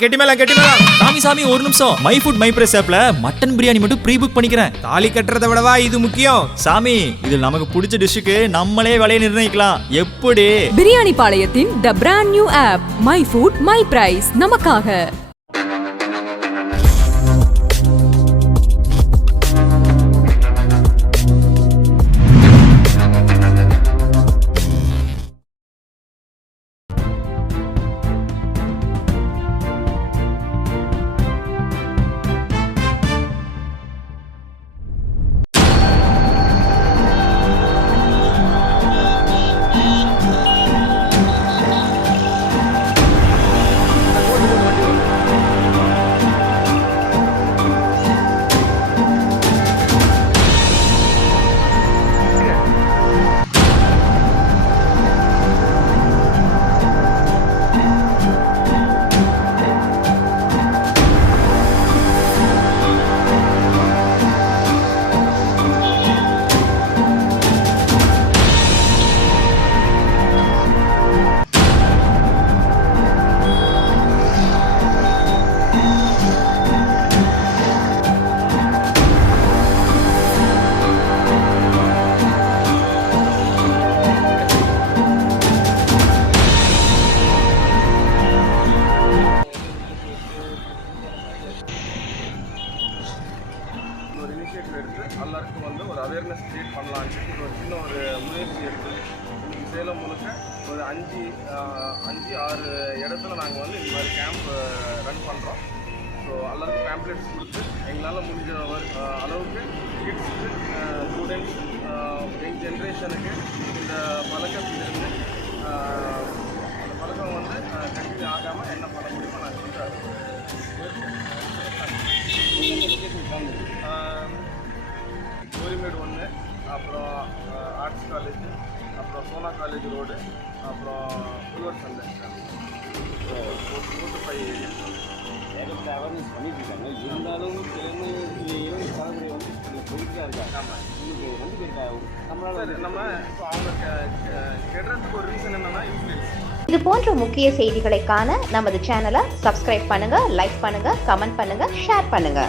கெட்டி மேளம் கெட்டி சாமி சாமி ஒரு நிமிஷம். மை ஃபுட் மை பிரஸ் ஆப்ல மட்டன் பிரியாணி மட்டும் ப்ரீ புக் பண்ணிக்கிறேன். தாலி கட்டுறதை விடவா இது முக்கியம். சாமி இதில் நமக்கு பிடிச்ச டிஷ்ஷுக்கு நம்மளே விலையை நிர்ணயிக்கலாம். எப்படி? Biryani பாளையத்தின் the brand new app my food my price நமக்காக. இனிஷியேட்டிவ் எடுத்து எல்லாருக்கும் வந்து ஒரு அவேர்னஸ் க்ரியேட் பண்ணலான்னு இது ஒரு சின்ன ஒரு முயற்சி எடுத்து சேலம் முழுக்க ஒரு அஞ்சு அஞ்சு ஆறு இடத்துல நாங்கள் வந்து இந்த மாதிரி கேம்ப் ரன் பண்ணுறோம் ஸோ எல்லாருக்கும் பேம்ப்ளெட்ஸ் கொடுத்து எங்களால் முடிஞ்ச அளவுக்கு கிட்ஸுக்கு ஸ்டூடெண்ட்ஸ் எங் ஜென்ரேஷனுக்கு இந்த பழக்கத்திலிருந்து இருந்து அந்த பழக்கம் வந்து கண்டினியூ ஆகாமல் என்ன பண்ண முடியுமோ நான் சொல்கிறேன் அப்புறம் ஆர்ட்ஸ் காலேஜ் அப்புறம் சோனா காலேஜ் ரோடு அப்புறம் புல்வர் சந்தை. ஃபோர் டு ஃபைவ் ஏரியா ஏகப்பட்ட அவேர்னஸ் பண்ணிட்டு இருக்காங்க இருந்தாலும் திறமையிலையும் தலைமுறை வந்து கொஞ்சம் போயிட்டு தான் இருக்காங்க ஆமாம் உங்களுக்கு வந்து போயிருக்கா நம்மளால சார் நம்ம இப்போ அவங்க கெ- கெ- கெடுறதுக்கு ஒரு ரீசன் என்னன்னா இன்ஃப்ளூயன்ஸ் இது போன்ற முக்கிய செய்திகளை காண நமது சேனலை சப்ஸ்கிரைப் பண்ணுங்க லைக் பண்ணுங்க கமெண்ட் பண்ணுங்க ஷேர் பண்ணுங்க.